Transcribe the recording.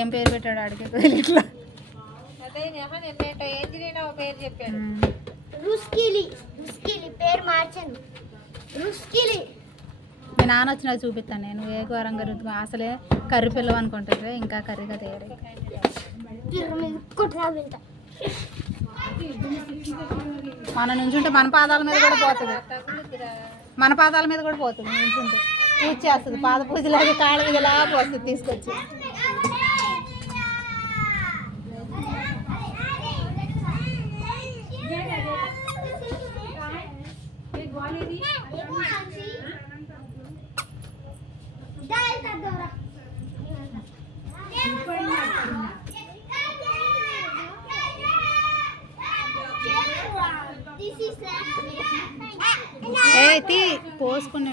ఏం పేరు పెట్టాడు ఆడికి తెలియట్లా. పేరు చెప్పాడు. పేరు మార్చాను. మీ నాన్న వచ్చినాక చూపిస్తాను నేను ఏ ఘోరంగా రుద్దు అసలే కర్రీ పిల్లవు అనుకుంటారు ఇంకా కర్రీగా తయారై మన నుంచుంటే మన పాదాల మీద కూడా పోతుంది, మన పాదాల మీద కూడా పోతుంది నుంచుంటే. పూజ చేస్తుంది పాద పూజలాగా కాళ్ళ మీద ఇలా పోస్తుంది తీసుకొచ్చి. ఏ తీ పోసుకునే